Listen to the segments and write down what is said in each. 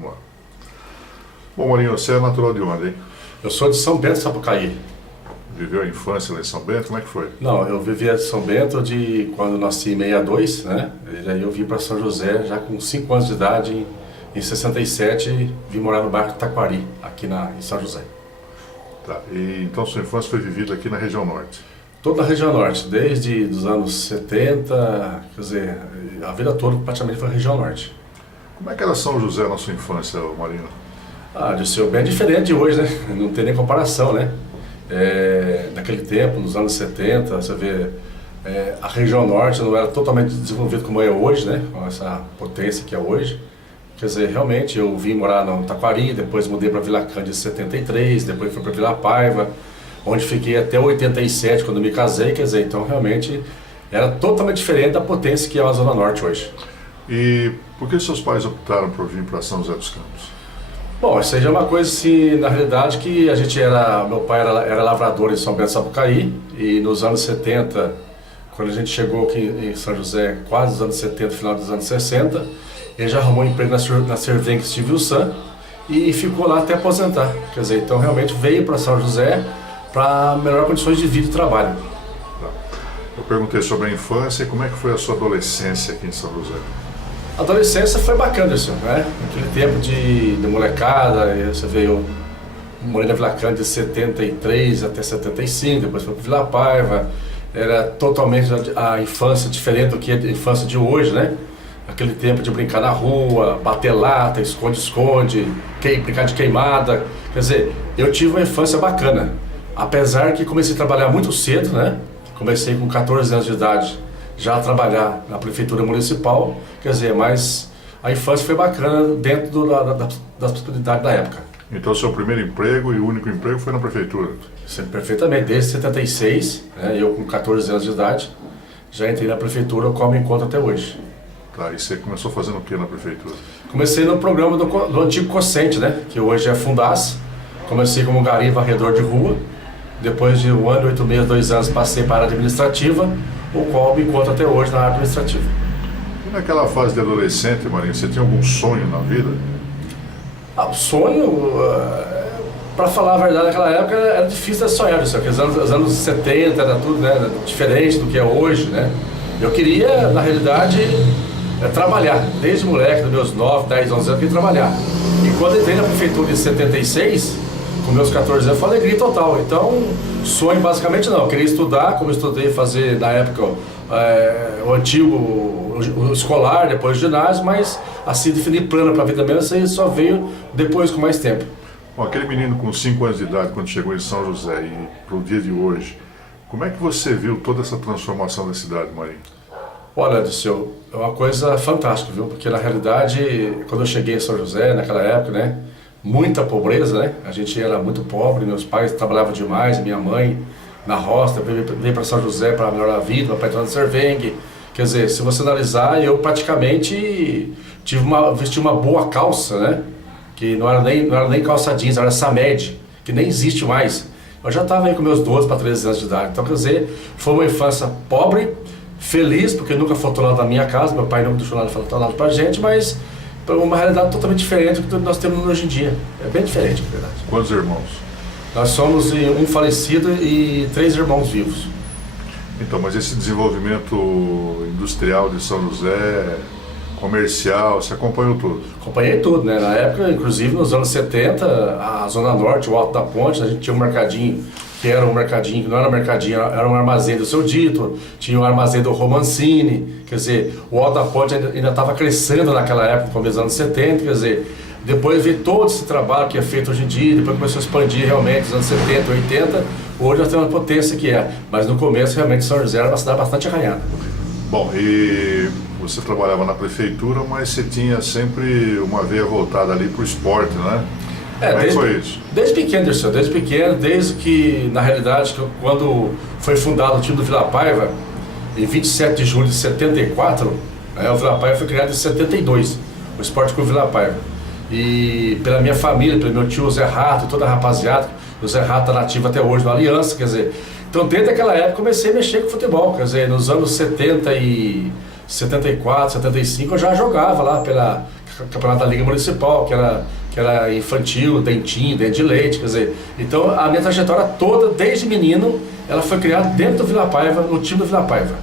Bom, Marinho, você é natural de onde, hein? Eu sou de São Bento, Sapucaí. Viveu a infância lá em São Bento? Como é que foi? Não, eu vivia em São Bento de quando nasci em 62, né? E aí eu vim para São José já com 5 anos de idade, em 67, vim morar no bairro Taquari, aqui em São José. Tá, e então sua infância foi vivida aqui na região norte? Toda a região norte, desde os anos 70, quer dizer, a vida toda praticamente foi a região norte. Como é que era São José na sua infância, Marinho? Disse, bem diferente de hoje, né? Não tem nem comparação, né? Naquele tempo, nos anos 70, você vê, a região norte não era totalmente desenvolvida como é hoje, né? Com essa potência que é hoje. Quer dizer, realmente, eu vim morar no Taquari, depois mudei para Vila Cândido em 73, depois fui para Vila Paiva, onde fiquei até 87, quando me casei. Quer dizer, então realmente era totalmente diferente da potência que é a Zona Norte hoje. E por que seus pais optaram por vir para São José dos Campos? Bom, isso aí já é uma coisa, assim, na realidade, que meu pai era lavrador em São Bento, Sapucaí, e nos anos 70, quando a gente chegou aqui em São José, quase nos anos 70, final dos anos 60, ele já arrumou um emprego na Servenc Civil San e ficou lá até aposentar. Quer dizer, então realmente veio para São José para melhorar condições de vida e trabalho. Eu perguntei sobre a infância e como é que foi a sua adolescência aqui em São José? A adolescência foi bacana, isso, né? Aquele tempo de molecada, você veio, morei na Vila Cândido de 73 até 75, depois foi para Vila Paiva. Era totalmente a infância diferente do que a infância de hoje, né? Aquele tempo de brincar na rua, bater lata, esconde-esconde, brincar de queimada. Quer dizer, eu tive uma infância bacana. Apesar que comecei a trabalhar muito cedo, né? Comecei com 14 anos de idade já a trabalhar na prefeitura municipal. Quer dizer, mas a infância foi bacana dentro das possibilidades da época. Então seu primeiro emprego e único emprego foi na prefeitura? Perfeitamente, desde 76, né? Eu com 14 anos de idade, já entrei na prefeitura, como me encontro até hoje. Tá, e você começou fazendo o que na prefeitura? Comecei no programa do antigo Coscente, né? Que hoje é Fundas. Comecei como gari varredor de rua. Depois de 1 ano, 8 meses, 2 anos, passei para a área administrativa, o qual me encontro até hoje na área administrativa. E naquela fase de adolescente, Marinho, você tinha algum sonho na vida? Sonho, para falar a verdade, naquela época era difícil de sonhar, porque os anos 70 era tudo, né, diferente do que é hoje, né? Eu queria, na realidade, trabalhar. Desde moleque, dos meus 9, 10, 11 anos, eu queria trabalhar. E quando entrei na prefeitura em 76, com meus 14 anos, foi alegria total. Então, sonho basicamente não. Eu queria estudar, como eu estudei, fazer na época o antigo, o escolar, depois o ginásio, mas assim, definir plano para a vida mesmo, isso aí só veio depois com mais tempo. Bom, aquele menino com 5 anos de idade, quando chegou em São José e para o dia de hoje, como é que você viu toda essa transformação da cidade, Marinho? Olha, Disseu, é uma coisa fantástica, viu? Porque na realidade, quando eu cheguei em São José, naquela época, né? Muita pobreza, né? A gente era muito pobre, meus pais trabalhavam demais, minha mãe na roça, veio para São José para melhorar a vida, meu pai estava no Servenc. Quer dizer, se você analisar, eu praticamente vesti uma boa calça, né? Que não era nem calça jeans, era Samed, que nem existe mais. Eu já estava aí com meus 12 para 13 anos de idade. Então, quer dizer, foi uma infância pobre, feliz, porque nunca faltou nada da minha casa, meu pai nunca deixou nada faltar nada pra gente, mas uma realidade totalmente diferente do que nós temos hoje em dia. É bem diferente, na verdade. Quantos irmãos? Nós somos um falecido e 3 irmãos vivos. Então, mas esse desenvolvimento industrial de São José, comercial, você acompanhou tudo? Acompanhei tudo, né? Na época, inclusive nos anos 70, a Zona Norte, o Alto da Ponte, a gente tinha um mercadinho, que era um mercadinho, que não era um mercadinho, era um armazém do Seu Dito, tinha um armazém do Romancini. Quer dizer, o Alto da Ponte ainda estava crescendo naquela época, no começo dos anos 70, quer dizer, depois veio todo esse trabalho que é feito hoje em dia, depois começou a expandir realmente nos anos 70, 80, hoje nós temos uma potência que é, mas no começo realmente São José era uma cidade bastante arranhada. Bom, e você trabalhava na prefeitura, mas você tinha sempre uma veia voltada ali para o esporte, né? Como é que foi isso? Desde pequeno, desde que, na realidade, quando foi fundado o time do Vila Paiva, em 27 de julho de 74, o Vila Paiva foi criado em 72, o Esporte Clube Vila Paiva. E pela minha família, pelo meu tio Zé Rato e toda a rapaziada, o Zé Rato está nativo até hoje na Aliança, quer dizer, então desde aquela época comecei a mexer com futebol, quer dizer, nos anos 70 e 74, 75 eu já jogava lá campeonato da Liga Municipal, que era infantil, dentinho, dente de leite, quer dizer. Então a minha trajetória toda, desde menino, ela foi criada dentro do Vila Paiva, no time do Vila Paiva.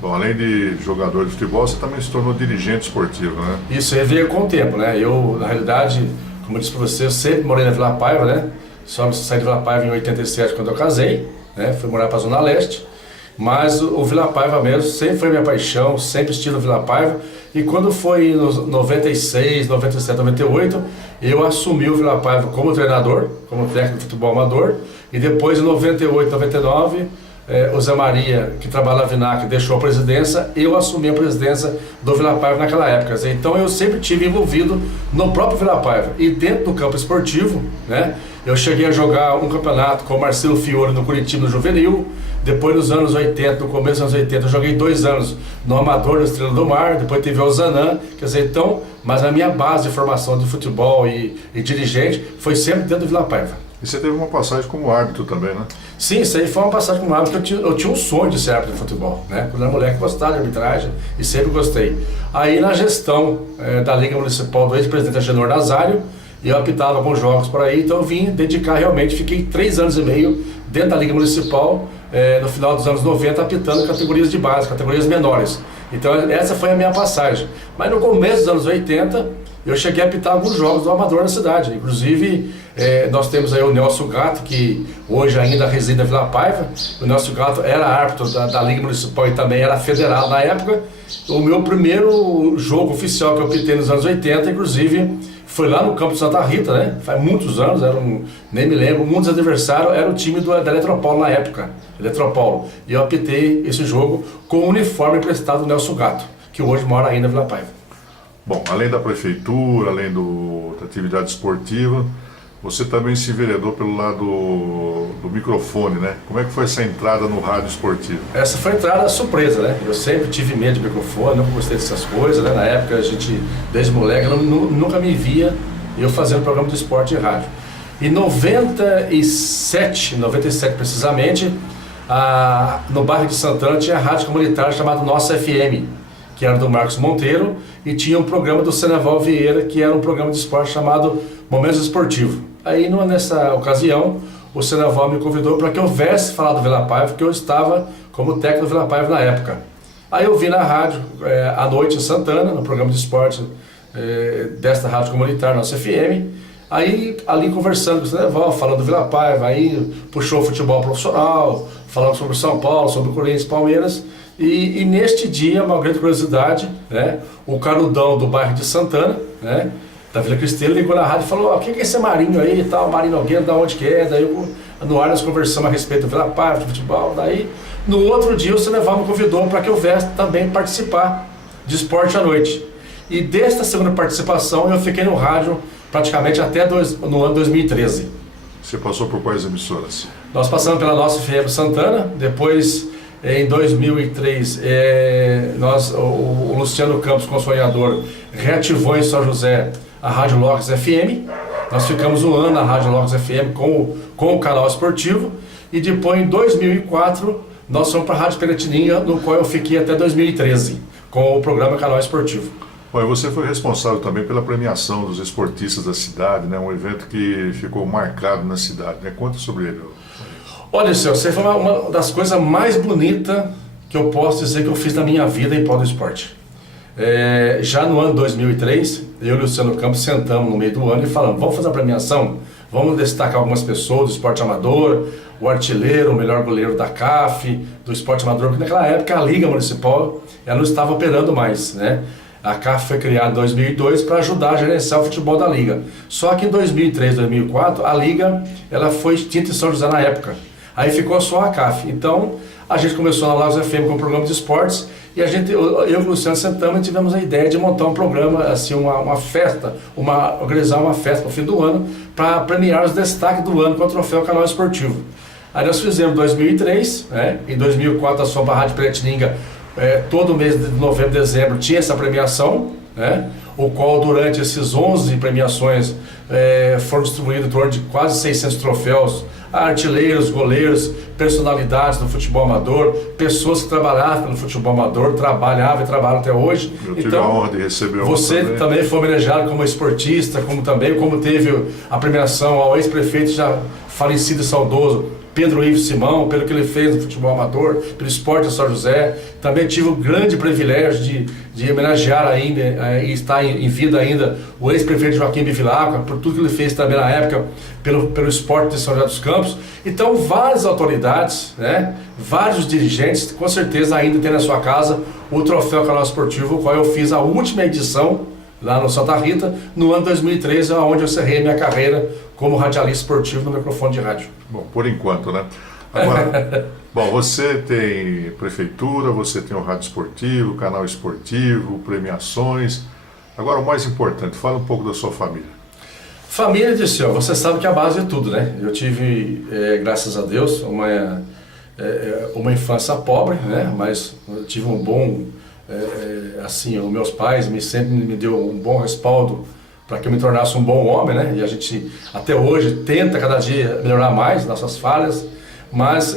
Bom, além de jogador de futebol, você também se tornou dirigente esportivo, né? Isso aí veio com o tempo, né? Eu, na realidade, como eu disse para você, eu sempre morei na Vila Paiva, né? Só saí de Vila Paiva em 87 quando eu casei, né? Fui morar para a Zona Leste. Mas o Vila Paiva mesmo sempre foi minha paixão, sempre estive no Vila Paiva. E quando foi em 96, 97, 98, eu assumi o Vila Paiva como treinador, como técnico de futebol amador. E depois, em 98, 99, o Zé Maria, que trabalha na Vinac, deixou a presidência, eu assumi a presidência do Vila Paiva naquela época. Então eu sempre estive envolvido no próprio Vila Paiva. E dentro do campo esportivo, né, eu cheguei a jogar um campeonato com o Marcelo Fiore no Curitiba no Juvenil. Depois, nos anos 80, no começo dos anos 80, eu joguei 2 anos no Amador, no Estrela do Mar. Depois teve o Zanã, quer dizer, então, mas a minha base de formação de futebol e dirigente foi sempre dentro do Vila Paiva. E você teve uma passagem como árbitro também, né? Sim, isso aí foi uma passagem como árbitro, porque eu tinha um sonho de ser árbitro de futebol, né? Quando eu era moleque, gostava de arbitragem e sempre gostei. Aí, na gestão da Liga Municipal do ex-presidente Agenor Nazário, eu apitava alguns jogos por aí, então eu vim dedicar realmente, fiquei 3 anos e meio dentro da Liga Municipal, no final dos anos 90, apitando categorias de base, categorias menores. Então essa foi a minha passagem. Mas no começo dos anos 80, eu cheguei a apitar alguns jogos do Amador na cidade. Inclusive, nós temos aí o Nelson Gato, que hoje ainda reside na Vila Paiva. O Nelson Gato era árbitro da Liga Municipal e também era federal na época. O meu primeiro jogo oficial que eu apitei nos anos 80, inclusive, foi lá no campo de Santa Rita, né? Faz muitos anos, nem me lembro, muitos adversários, era o time da Eletropaulo na época, Eletropaulo. E eu apitei esse jogo com o uniforme emprestado do Nelson Gato, que hoje mora ainda na Vila Paiva. Bom, além da prefeitura, além da atividade esportiva, você também se enveredou pelo lado do microfone, né? Como é que foi essa entrada no rádio esportivo? Essa foi a entrada surpresa, né? Eu sempre tive medo de microfone, nunca gostei dessas coisas, né? Na época, a gente, desde moleque, nunca me via eu fazendo programa de esporte em rádio. Em 97 precisamente, no bairro de Santana tinha a rádio comunitária chamada Nossa FM, que era do Marcos Monteiro, e tinha um programa do Seneval Vieira, que era um programa de esporte chamado Momentos Esportivos. Aí, nessa ocasião, o Seneval me convidou para que eu viesse falar do Vila Paiva, porque eu estava como técnico do Vila Paiva na época. Aí eu vim na rádio, à noite em Santana, no programa de esporte desta rádio comunitária, Nossa FM. Aí, ali conversando com o Seneval, falando do Vila Paiva, aí puxou o futebol profissional, falando sobre São Paulo, sobre o Corinthians e Palmeiras. E neste dia, uma grande curiosidade, né, o Carudão do bairro de Santana, né, da Vila Cristina, ligou na rádio e falou: quem que é esse Marinho aí e tal, Marinho Nogueira, da onde que é? Daí no ar nós conversamos a respeito do Vila Paiva, do futebol. Daí no outro dia o Seneval me convidou para que eu viesse também participar de esporte à noite. E desta segunda participação eu fiquei no rádio praticamente até no ano 2013. Você passou por quais emissoras? Nós passamos pela Nossa FM Santana, depois em 2003 o Luciano Campos, Consolidador, reativou em São José a Rádio Locas FM. Nós ficamos um ano na Rádio Locas FM com o canal esportivo, e depois em 2004 nós fomos para a Rádio Piratininga, no qual eu fiquei até 2013 com o programa Canal Esportivo. Bom, e você foi responsável também pela premiação dos esportistas da cidade, né? Um evento que ficou marcado na cidade, né? Conta sobre ele. Olha, senhor, você foi uma das coisas mais bonitas que eu posso dizer que eu fiz na minha vida em prol do esporte. Já no ano 2003, eu e o Luciano Campos sentamos no meio do ano e falamos: vamos fazer a premiação, vamos destacar algumas pessoas do esporte amador, o artilheiro, o melhor goleiro da CAF, do esporte amador, porque naquela época a Liga Municipal ela não estava operando mais, né? A CAF foi criada em 2002 para ajudar a gerenciar o futebol da Liga. Só que em 2003, 2004, a Liga ela foi extinta em São José na época. Aí ficou só a CAF. Então, a gente começou na Lagos FM com um programa de esportes, e eu e o Luciano sentamos e tivemos a ideia de montar um programa, assim, uma festa, organizar uma festa no fim do ano, para premiar os destaques do ano com o troféu Canal Esportivo. Aí nós fizemos em 2003, né? Em 2004 a Rádio Piratininga, todo mês de novembro e dezembro tinha essa premiação, né? o qual durante esses 11 premiações foram distribuídos em torno de quase 600 troféus a artilheiros, goleiros, personalidades do futebol amador, pessoas que trabalhavam no futebol amador, trabalhavam e trabalham até hoje. Eu tive a honra de receber você também foi homenageado como esportista, como teve a premiação ao ex-prefeito já falecido e saudoso Pedro Ives Simão, pelo que ele fez no futebol amador, pelo esporte de São José. Também tive o grande privilégio de homenagear ainda, e estar em vida ainda, o ex-prefeito Joaquim Bivilacqua, por tudo que ele fez também na época, pelo esporte de São José dos Campos. Então, várias autoridades, né, vários dirigentes, com certeza ainda tem na sua casa o troféu Canal Esportivo, o qual eu fiz a última edição, lá no Santa Rita, no ano 2013, onde eu encerrei minha carreira como radialista esportivo no microfone de rádio. Bom, por enquanto, né? Agora, bom, você tem prefeitura, você tem o rádio esportivo, canal esportivo, premiações. Agora, o mais importante, fala um pouco da sua família. Família, Dirceu, você sabe que é a base de tudo, né? Eu tive, graças a Deus, uma infância pobre, né? Mas eu tive um bom... assim, os meus pais sempre me deu um bom respaldo para que eu me tornasse um bom homem, né? E a gente até hoje tenta cada dia melhorar mais nossas falhas, mas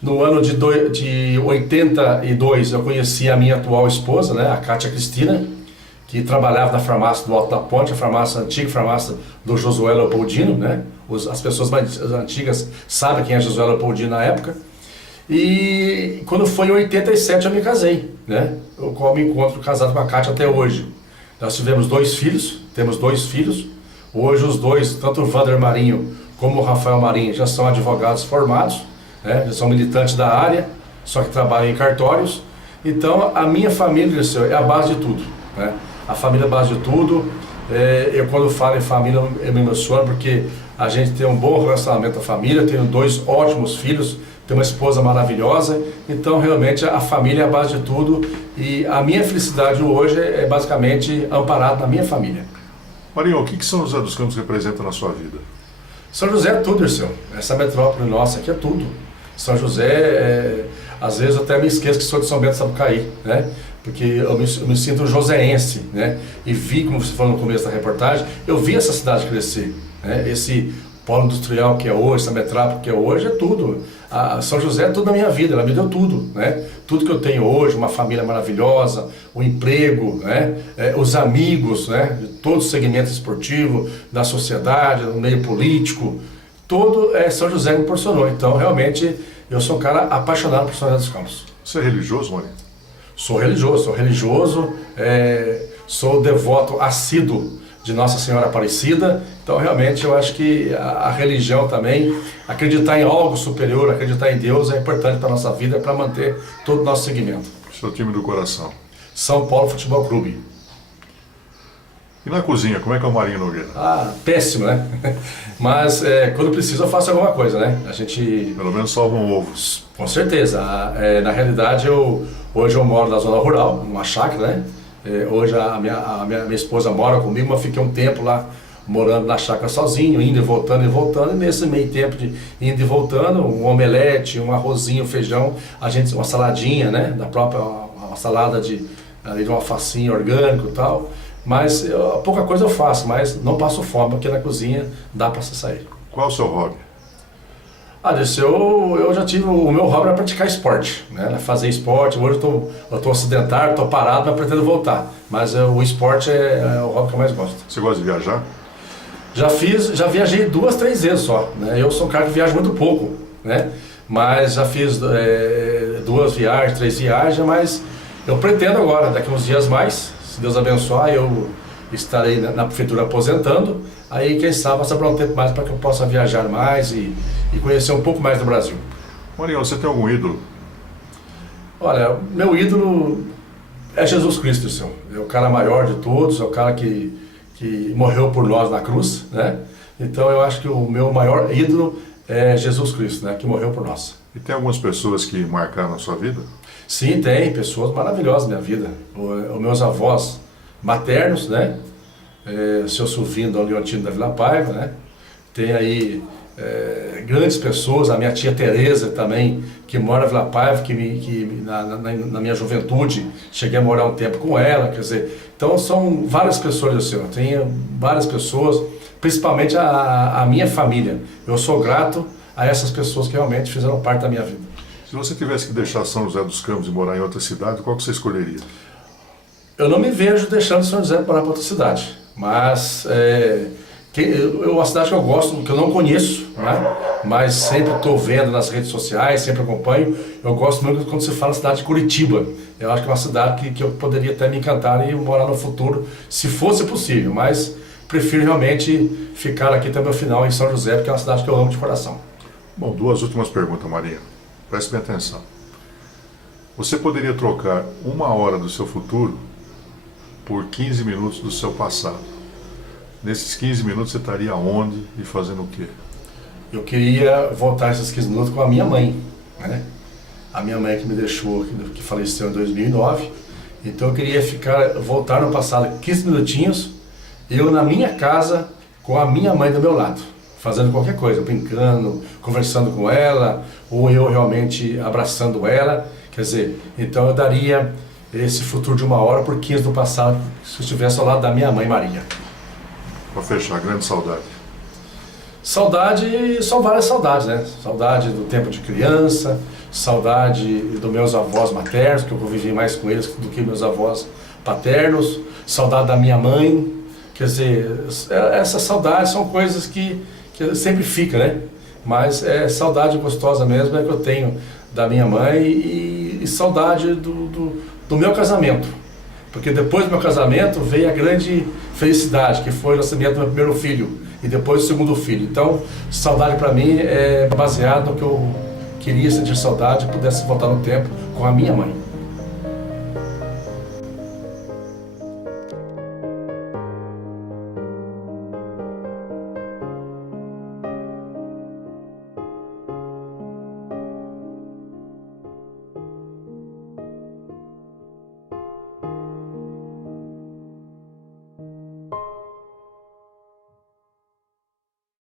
no ano de 82 eu conheci a minha atual esposa, né? A Cátia Cristina, que trabalhava na farmácia do Alto da Ponte, a antiga farmácia do Josué Leopoldino, né? As pessoas mais antigas sabem quem é Josué Leopoldino na época. E quando foi em 87 eu me casei, né? Eu me encontro casado com a Cátia até hoje. Nós temos dois filhos. Hoje os dois, tanto o Vander Marinho como o Rafael Marinho, já são advogados formados, né? Já são militantes da área, só que trabalham em cartórios. Então a minha família é a base de tudo, né? A família é a base de tudo. Eu quando falo em família eu me emociono porque a gente tem um bom relacionamento com a família, eu tenho dois ótimos filhos, tenho uma esposa maravilhosa, então realmente a família é a base de tudo e a minha felicidade hoje é basicamente amparada na minha família. Marinho, o que São José dos Campos representa na sua vida? São José é tudo, Dirceu. Essa metrópole nossa aqui é tudo. São José, às vezes eu até me esqueço que sou de São Bento do Sapucaí, né? Porque eu me sinto joséense, né? E vi, como você falou no começo da reportagem, eu vi essa cidade crescer, né? Esse polo industrial que é hoje, essa metrópole que é hoje, é tudo. A São José é tudo na minha vida, ela me deu tudo, né? Tudo que eu tenho hoje, uma família maravilhosa, o emprego, né? Os amigos, né? De todo o segmento esportivo, da sociedade, do meio político, todo São José me proporcionou. Então, realmente, eu sou um cara apaixonado por São José dos Campos. Você é religioso, Marinho? Sou religioso, sou devoto assíduo de Nossa Senhora Aparecida. Então realmente eu acho que a religião também, acreditar em algo superior, acreditar em Deus é importante para a nossa vida, para manter todo o nosso segmento. Seu time do coração? São Paulo Futebol Clube. E na cozinha, como é que é o Marinho Nogueira? Péssimo, né? Mas quando preciso eu faço alguma coisa, né? A gente... Pelo menos salvam ovos. Com certeza. Na realidade, hoje eu moro na zona rural, numa chácara, né? Hoje a minha esposa mora comigo, mas fiquei um tempo lá morando na chácara sozinho, indo e voltando, e nesse meio tempo de indo e voltando, um omelete, um arrozinho, um feijão, uma saladinha, né? Da própria, uma salada de um alfacinho orgânico e tal. Mas pouca coisa eu faço, mas não passo fome, porque na cozinha dá para sair. Qual é o seu hobby? Eu já tive, o meu hobby era praticar esporte, né? Fazer esporte. Hoje eu tô acidentário, estou parado, mas pretendo voltar. Mas o esporte é o hobby que eu mais gosto. Você gosta de viajar? Já viajei 2, 3 vezes só, né? Eu sou um cara que viaja muito pouco, né? Mas já fiz 2 viagens, 3 viagens, mas eu pretendo agora, daqui uns dias mais, se Deus abençoar, eu estarei na prefeitura aposentando. Aí quem sabe vai sobrar um tempo mais para que eu possa viajar mais e conhecer um pouco mais do Brasil. Marinho, você tem algum ídolo? Olha, meu ídolo é Jesus Cristo, senhor. É o cara maior de todos, é o cara que morreu por nós na cruz, né? Então eu acho que o meu maior ídolo é Jesus Cristo, né? Que morreu por nós. E tem algumas pessoas que marcaram a sua vida? Sim, tem pessoas maravilhosas na minha vida. Os meus avós maternos, né? Seu Silvino Dom Leontino da Vila Paiva, né? Tem aí grandes pessoas, a minha tia Tereza também, que mora na Vila Paiva, que na minha juventude cheguei a morar um tempo com ela, quer dizer, Então são várias pessoas assim, eu tenho várias pessoas, principalmente a minha família. Eu sou grato a essas pessoas que realmente fizeram parte da minha vida. Se você tivesse que deixar São José dos Campos e morar em outra cidade, qual que você escolheria? Eu não me vejo deixando São José para morar para outra cidade, mas é uma cidade que eu gosto, que eu não conheço, né? Mas sempre estou vendo nas redes sociais, sempre acompanho. Eu gosto muito quando se fala cidade de Curitiba. Eu acho que é uma cidade que eu poderia até me encantar e morar no futuro, se fosse possível, mas prefiro realmente ficar aqui até o meu final em São José, porque é uma cidade que eu amo de coração. Bom, duas últimas perguntas, Marinho. Preste bem atenção. Você poderia trocar 1 hora do seu futuro por 15 minutos do seu passado. Nesses 15 minutos você estaria onde e fazendo o quê? Eu queria voltar esses 15 minutos com a minha mãe, né? A minha mãe que me deixou, que faleceu em 2009. Então eu queria voltar no passado 15 minutinhos, eu na minha casa, com a minha mãe do meu lado, fazendo qualquer coisa, brincando, conversando com ela, ou eu realmente abraçando ela. Quer dizer, então eu daria esse futuro de 1 hora por 15 do passado, se eu estivesse ao lado da minha mãe Maria. Para fechar, grande saudade. Saudade, são várias saudades, né? Saudade do tempo de criança, saudade dos meus avós maternos, que eu convivi mais com eles do que meus avós paternos, saudade da minha mãe. Quer dizer, essas saudades são coisas que sempre ficam, né? Mas saudade gostosa mesmo é que eu tenho da minha mãe e saudade do meu casamento. Porque depois do meu casamento veio a grande felicidade, que foi o nascimento do meu primeiro filho e depois do segundo filho. Então, saudade para mim é baseado no que eu queria sentir saudade e pudesse voltar no tempo com a minha mãe.